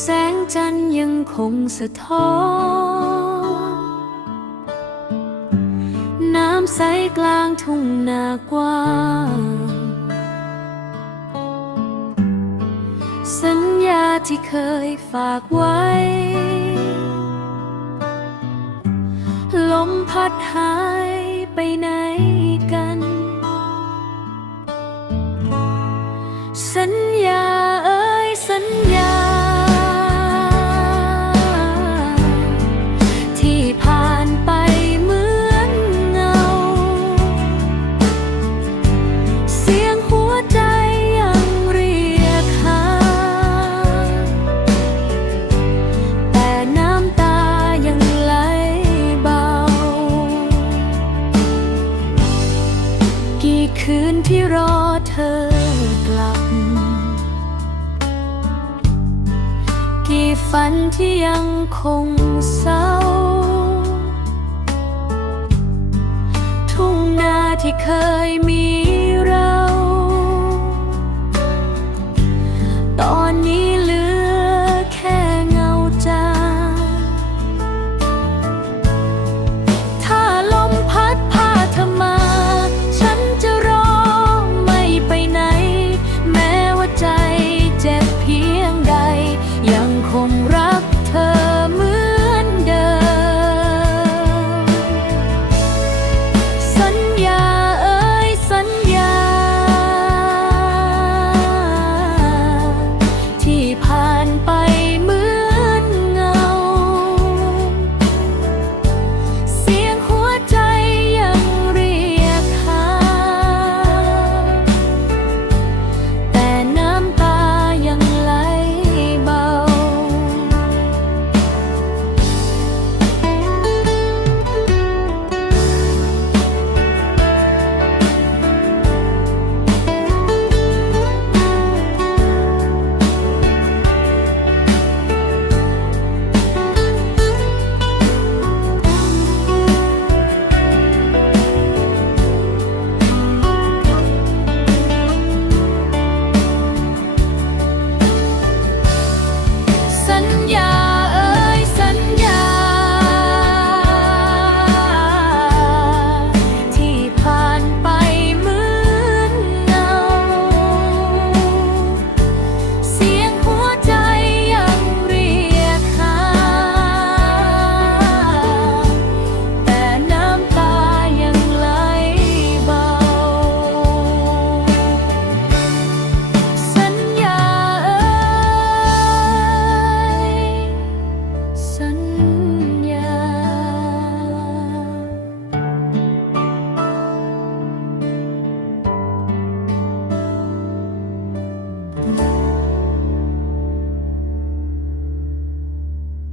แสงจันยังคงสะท้อนน้ำใสกลางทุ่งนากว้าง สัญญาที่เคยฝากไว้ ลมพัดหาย สัญญา ที่ผ่านไปเหมือนเงา เสียงหัวใจยังเรียกหา แต่น้ำตายังไหลเบา กี่คืนที่รอเธอกลับี่ฝันที่ยังคงเศร้า ทุ่งนาที่เคยมี